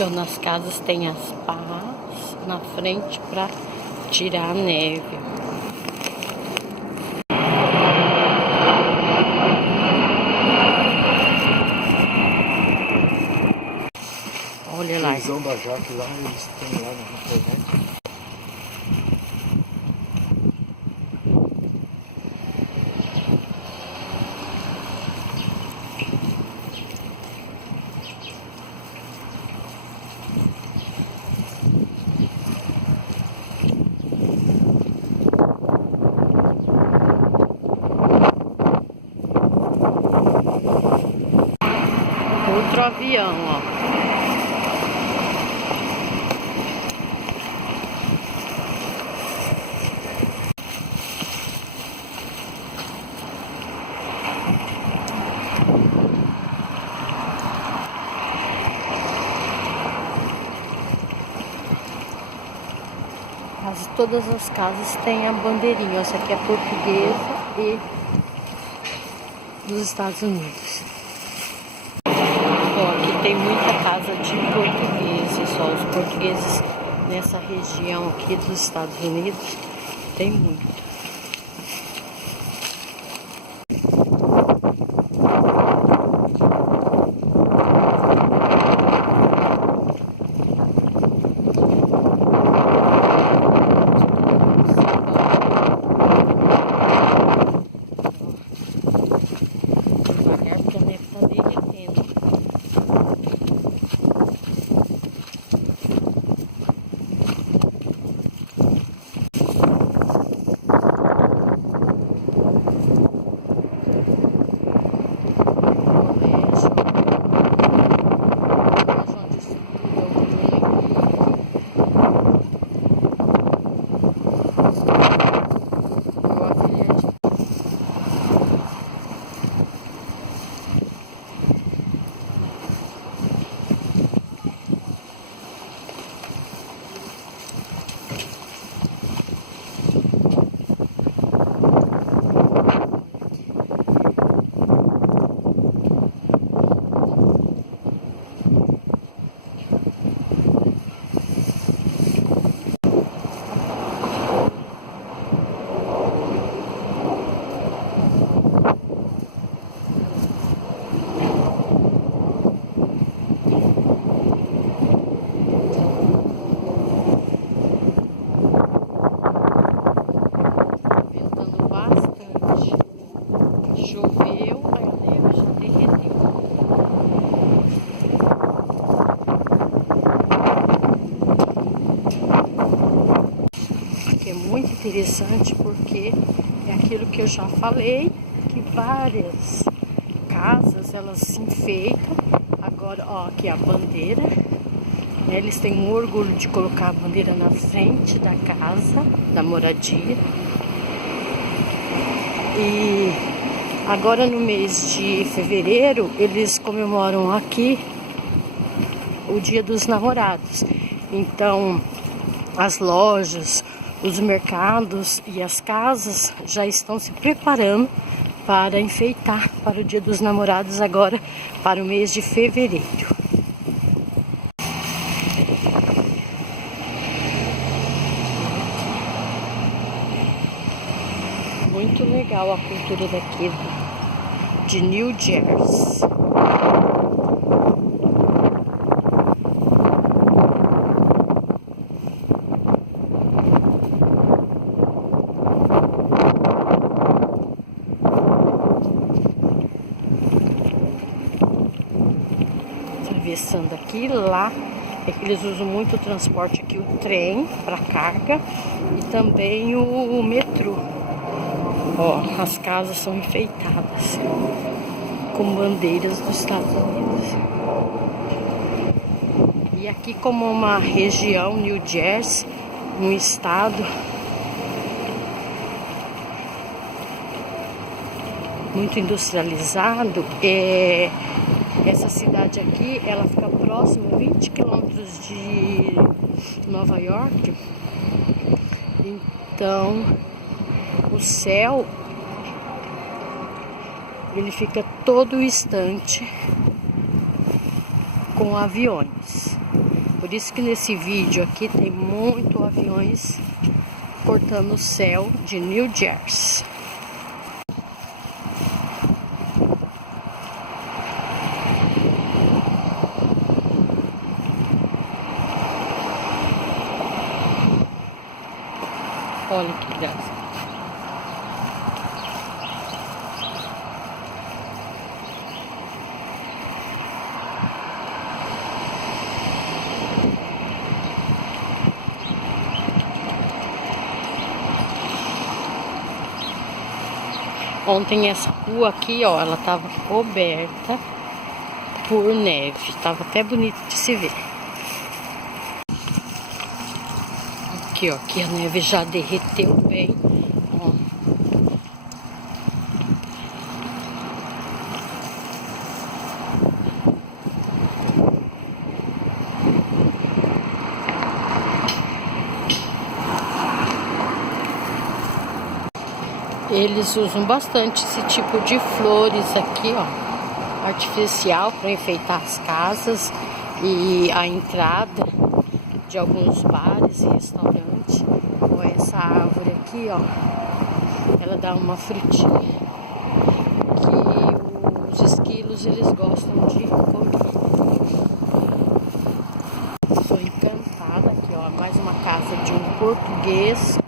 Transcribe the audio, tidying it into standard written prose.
Aqui, ó, nas casas tem as pás na frente para tirar a neve. Olha lá. A visão da Jaque lá, eles têm lá na internet. Outro avião, ó. Todas as casas têm a bandeirinha. Essa aqui é portuguesa e dos Estados Unidos. Ó, aqui tem muita casa de portugueses. Ó, os portugueses nessa região aqui dos Estados Unidos tem muito. Porque a neve está derretendo. Choveu, aí a neve já derreteu. Aqui é muito interessante porque é aquilo que eu já falei, que várias casas elas se enfeitam. Agora, ó, aqui a bandeira. Eles têm um orgulho de colocar a bandeira na frente da casa, da moradia. E agora no mês de fevereiro, eles comemoram aqui o Dia dos Namorados. Então, as lojas, os mercados e as casas já estão se preparando para enfeitar para o Dia dos Namorados agora, para o mês de fevereiro. Muito legal a cultura daqui de New Jersey. Atravessando aqui, lá é que eles usam muito o transporte aqui, o trem para carga e também o metrô. Ó, as casas são enfeitadas com bandeiras dos Estados Unidos. E aqui, como uma região, New Jersey, um estado muito industrializado, essa cidade aqui, ela fica próxima, 20 quilômetros de Nova York. Então, o céu, ele fica todo instante com aviões. Por isso que nesse vídeo aqui tem muito aviões cortando o céu de New Jersey. Olha que graça. Ontem essa rua aqui, ó, ela tava coberta por neve. Tava até bonito de se ver. Aqui, ó, aqui a neve já derreteu bem, ó. Eles usam bastante esse tipo de flores aqui, ó, artificial, para enfeitar as casas e a entrada de alguns bares e restaurantes. Ó, essa árvore aqui, ó, ela dá uma frutinha que os esquilos eles gostam de comer. Sou encantada aqui, ó, mais uma casa de um português